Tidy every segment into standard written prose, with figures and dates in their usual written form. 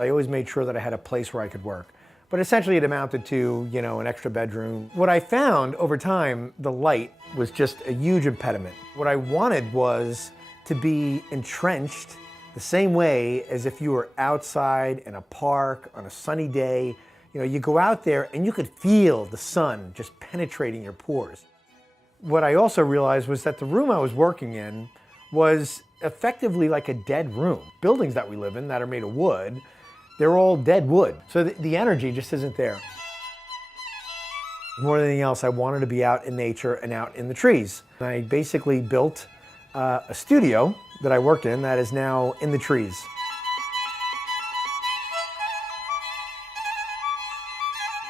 I always made sure that I had a place where I could work. But essentially it amounted to, you know, an extra bedroom. What I found over time, the light was just a huge impediment. What I wanted was to be entrenched the same way as if you were outside in a park on a sunny day. You know, you go out there and you could feel the sun just penetrating your pores. What I also realized was that the room I was working in was effectively like a dead room. Buildings that we live in that are made of wood, they're all dead wood. So the energy just isn't there. More than anything else, I wanted to be out in nature and out in the trees. And I basically built a studio that I worked in that is now in the trees.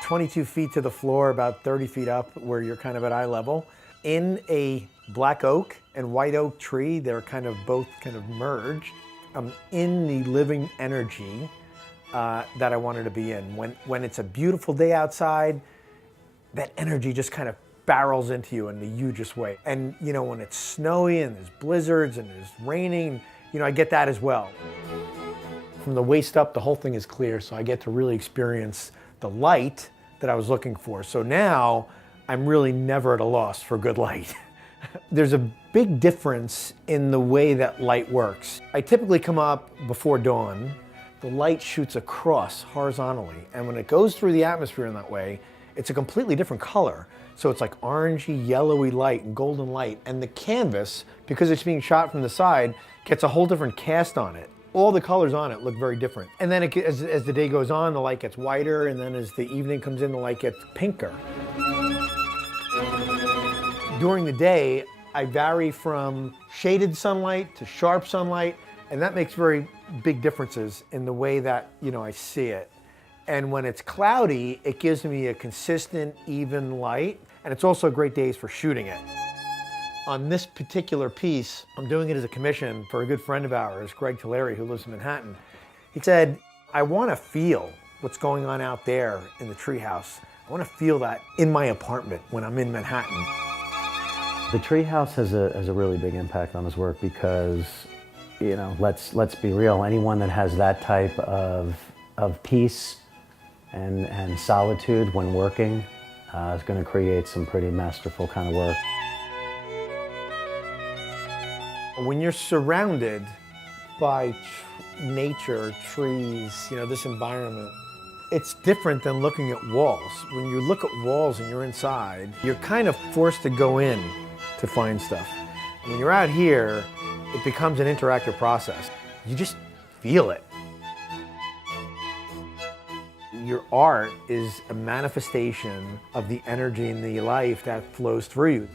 "22 feet to the floor, about 30 feet up where you're kind of at eye level. In a black oak and white oak tree, they're kind of both kind of merged. I'm in the living energy that I wanted to be in. When it's a beautiful day outside, that energy just kind of barrels into you in the hugest way. And you know, when it's snowy and there's blizzards and there's raining, you know, I get that as well. From the waist up, the whole thing is clear, so I get to really experience the light that I was looking for. So now I'm really never at a loss for good light. There's a big difference in the way that light works. I typically come up before dawn. The light shoots across horizontally, and when it goes through the atmosphere in that way, it's a completely different color. So it's like orangey, yellowy light and golden light, and the canvas, because it's being shot from the side, gets a whole different cast on it. All the colors on it look very different. And then as the day goes on, the light gets whiter, and then as the evening comes in, the light gets pinker. During the day, I vary from shaded sunlight to sharp sunlight, and that makes very big differences in the way that, you know, I see it. And when it's cloudy, it gives me a consistent, even light, and it's also great days for shooting it. On this particular piece, I'm doing it as a commission for a good friend of ours, Greg Tulare, who lives in Manhattan. He said, I want to feel what's going on out there in the treehouse. I want to feel that in my apartment when I'm in Manhattan. The treehouse has a really big impact on his work because, you know, let's be real. Anyone that has that type of peace and solitude when working is going to create some pretty masterful kind of work. When you're surrounded by nature, trees, you know, this environment, it's different than looking at walls. When you look at walls and you're inside, you're kind of forced to go in to find stuff. When you're out here, it becomes an interactive process. You just feel it. Your art is a manifestation of the energy and the life that flows through you.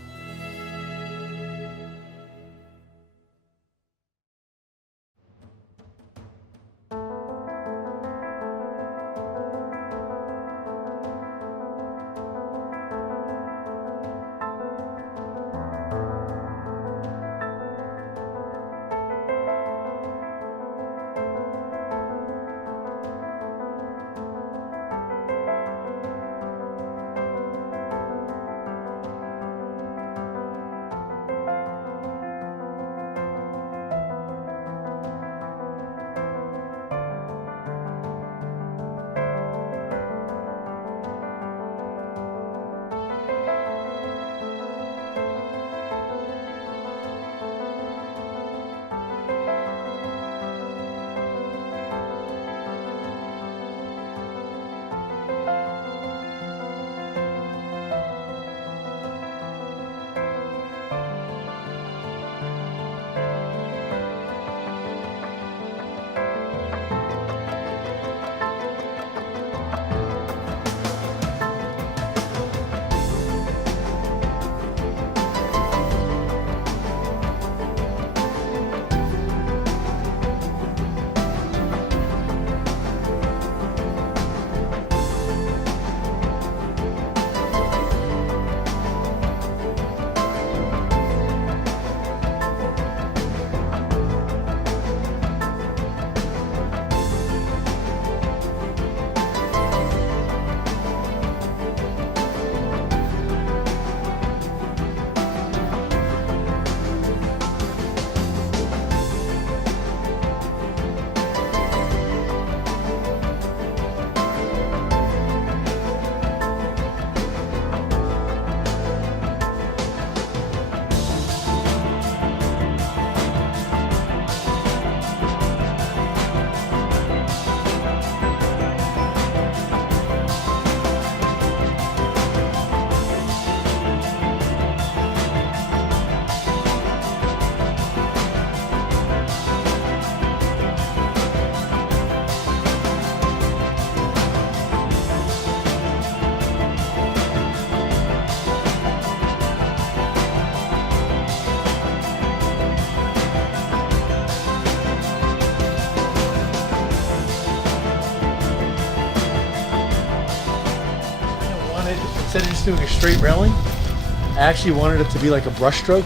just doing a straight railing, I actually wanted it to be like a brush stroke.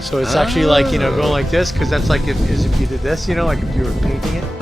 So it's actually like, you know, going like this, because that's like as if you did this, you know, like if you were painting it.